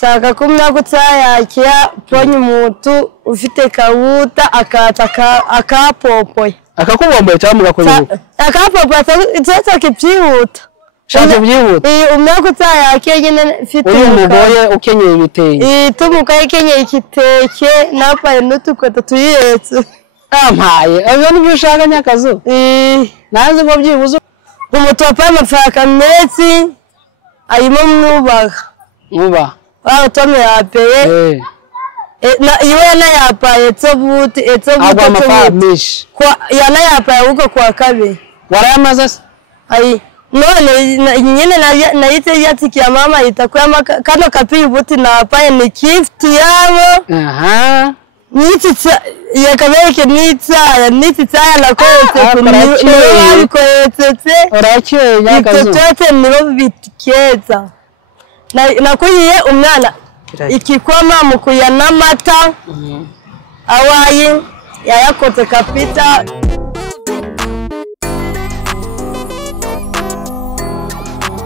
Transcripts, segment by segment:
Saka kumna kutayakira ponye umuntu ufite kawuta akapopoye. Akakubomboye cyangwa mugakoze. Akapopoye cyose kipyihuta. Shaje byihuta. Umya kutayakira nyine mfite. Uyu mugoye ukenyeye ibitenge. Tumuka ikenyeye ikiteke napaye n'utukweto tuyiretse. Ampaye ayo nibishaka nyakazo. Naze ngo byibuze umutopa amafaka metsi ayimo mwubaga. Uba. Tome yapeye na iwe na yapaye etsobuti agwa amafabish kwa yana yapaye uko kwa kabe warayamaze ai none nyine nayite yatikiya mama itakuya kano kapi buti napaye ni gift yabo nitsa yakabeke nitsa na kwete ni kwete orakiye yakazo itete nibo bitikeza nakuyiye umwana ikikwama mukuya n'amata awayi yayakoze kapita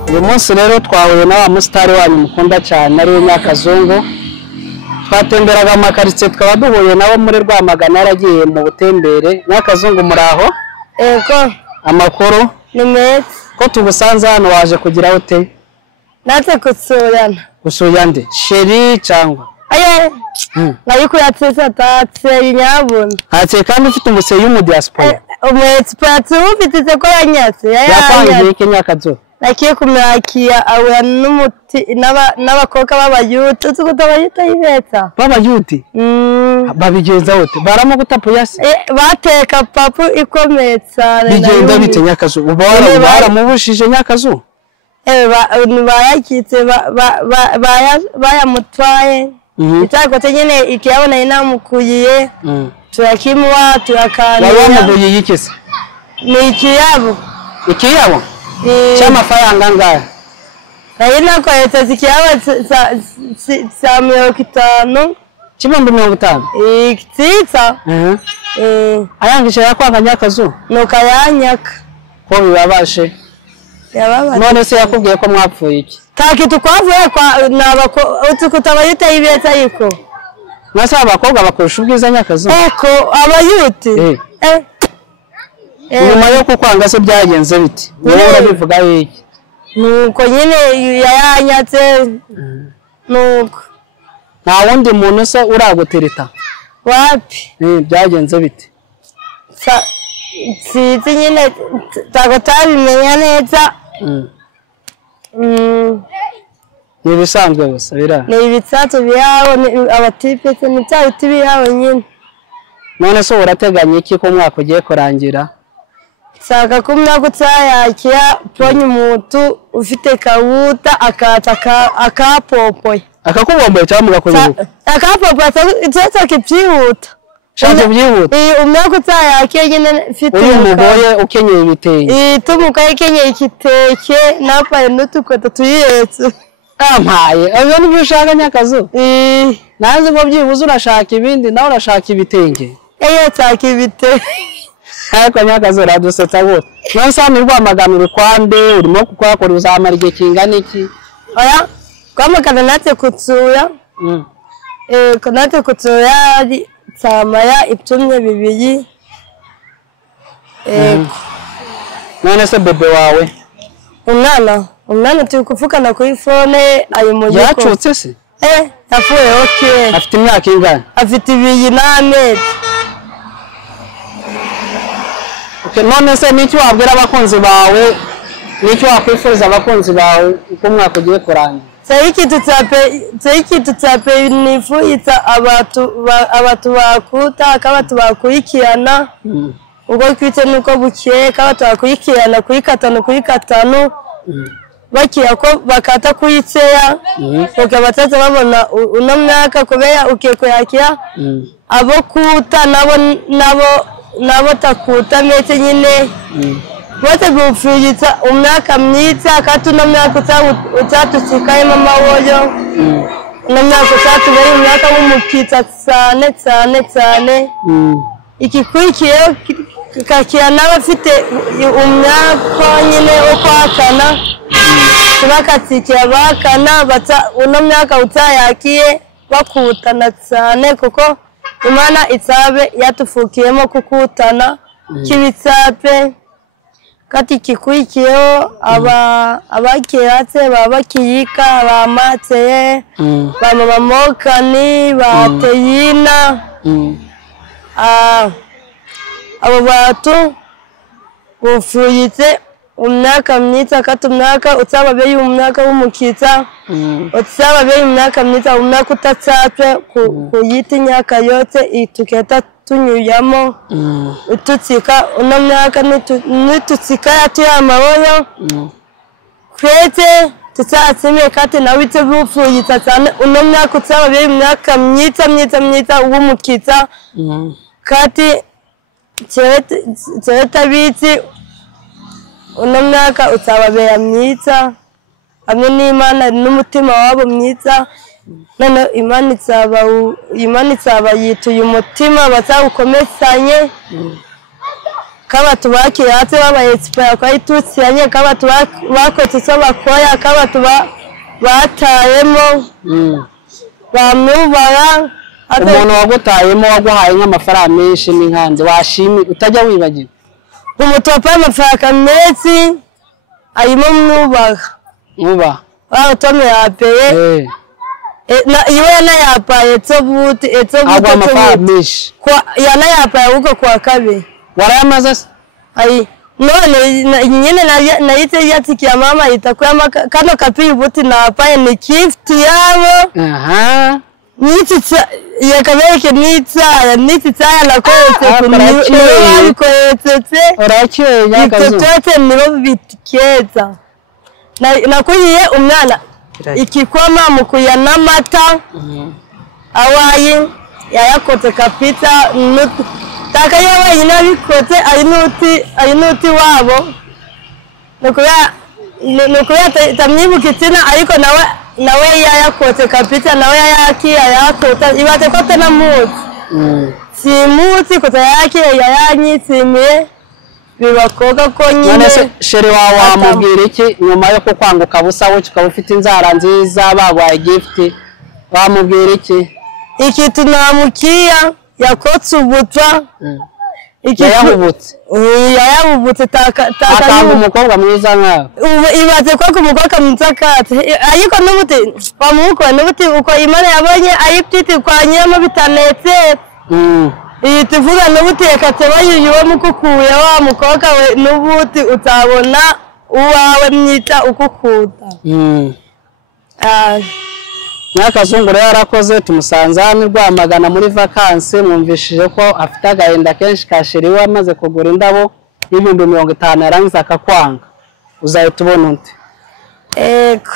uyu munsi rero twahuye na wa mustari wanyu mukunda cyane ari Nyakazungu twatemberaga amakaritsiye twaba duhuye nabo muri Rwamagana yaragiye mu butembere Nyakazungu muraho ego amakuru ni meza ko tubusanze hano waje kugira ute natse kusoya nde sheri cyangwa nayiko yatsesa tatse nyabona hatse kandi ufite umuse y'umu diaspora umwexpert ufite ko yanyatse yapangiye Nyakazungu nakiye kumyakiya awe n'umuti n'abakoka babayuti tukutabayita yibeta babayuti babigeza ute baramo gutapu yase bateka papu ikometsa bigenda bite Nyakazungu baramubushije Nyakazungu bayakitse bayamutwaye itako tenyene ikiyabona inamukuyiye turakimwa turakana bamuguye yikese ni ikiyabo cy'amafaranga ngaya Nayina ko etazikiyaba sa 50 Chibombe 50 ikitsa ayangisha yakwanga Nyakazungu nuka yanyaka ko bibabashe none se yakubwiye ko mwapfuye iki takitu kwavuye kwa nabako utukutabayita ibeta yiko Nasa abakobwa bakurusha ubwiza Nyakazungu eko abayuti nyuma yo kukwanga se byagenze biti wowe bivuga iki nuko nyine yanyatse nuko nta wundi muntu se uragutereta wapi byagenze biti Siti nyine tagotabimenya neza ni bisanzwe gusa bira ni ibitsatu biyaho abatipe se ni cyabiti biyaho nyine none se urateganya iki ko mwaka ugiye kurangira saka kumna kutayakira ponye umuntu ufite kawuta akapopoye akakubomboye cyangwa mugakoze akapopoye cyose kipyihuta shaje byihuta umya kutayakira nyine mfite uyu mugoye ukenyeye ibitenge tumuka ikenyeye ikiteke napaye n'utukweto tuyiretse ampaye ayo nibishaka Nyakazungu naze ngo byibuze urashaka ibindi nawe urashaka ibitenge taka ibitenge ariko Nyakazungu radusetsa gute nonse ni Rwamaganura kwande urimo kukwakora uzamara igihe kingana iki oya kwamukana natse kutsuya konate kutsuya samaya iptumye bibiri none se bebe wawe umwana tukufukana kuri phone ayo mujye yacutse se yafuye okay afite imyaka ingana afite ibiri n'amezi none se n'iki wabwira abakunzi bawe n'iki wakwifuza abakunzi bawe uko mwaka ugiye kurangira Saiki tutape nifuita abatu bakuta akabatu bakurikirana ubwo kwite nuko bukiye kabatu bakurikirana kuri katanu bakiya ko bakata kuyitseya uke bataza babona uno myaka kubera uke kuyakira abo kuta nabo takuta mete nyine Wote gufuyitsa umwaka mwiza katuno myaka utatutsikaye mama woyo no myaka utatubaye umwaka w'umukitsa cyane ikikurikiye ikakira n'abafite umwaka nyine wo kwakana bakatsikira bakana uno myaka utayakiye bakutana cyane kuko Imana itsabe yatufukiyemo kukutana kibitsape kati kikurikiyeho abakiratse babakiyika bamateye bamamokani bateyina abo batu bufuyitse umwaka myiza kati umwaka utsababe y'umwaka w'umukitsa utsababe y'umwaka myiza umwaka utatsatwe kuyita imyaka yose ituketa tunyuyamo ututsika uno myaka nitutsika yatuyamaboyo kwete tutsatsime kati nawe itse bufuyitsa cyane uno myaka utsababe y'umwaka myiza w'umukitsa kati cereta biti uno myaka utsababera myiza hamwe n'Imana n'umutima wabo myiza none Imana itsaba yituye umutima bazawukomesanye kabatu bakiratse baba expert kwa itutsanye kabatu bakotse so bakoya kabatu batayemo bamubara umuntu wagutayemo waguhaye nk'amafaranga menshi n'inkanze washimi utajya wibagira umutopa amafaranga menshi ayimo mwubaha tome yapeye iwe yanayapaye tsobuti agwa amafaranga menshi yanayapaye uko kwa kabiri warayamaze none nyine nayite yatikiya mama itakuya kano kapi ubuti napaye ni gift yabo yakabereke n'itsaya nakoretse babikoresetse itotote nibo bitikeza nakuyiye umwana ikikoma mukuya n'amata awayi yayakoze kapita takayo wenyine abikoze ari nuti wabo nukuya tamwibuka itsina ariko nawe yayakoze kapita nawe yayakiya yakota ibaze ko tenamuzi simuzi kuta yayakiye yayanyitsimiye bibakoga ko nyine none se shere wawe wamubwira iki nyuma yo kukwanguka busa wowe ukaba ufite inzara nziza bagwaye gift wamubwira iki ikitu namukiya yakotse ubutwa yayahubutse akanga umukobwa mwiza nkawe ibaze ko umukobwa mwiza kate ariko n'ubuti bamukora n'ubuti uko Imana yabonye ayiptiti kwa nyiramo bitanetse iyi tuvuga n'ubuti yakate bayuyuwe mukukuye wa mukobwa we n'ubuti utabona uwawe mwiza ukukuta Nyakazungu rero yarakoze tumusanze hano Rwamagana muri vacances mwumvishije ko afite agahinda kenshi kashiriwe amaze kugura indabo y'ibihumbi 50 yarangiza akakwanga uzahita ubona unte eko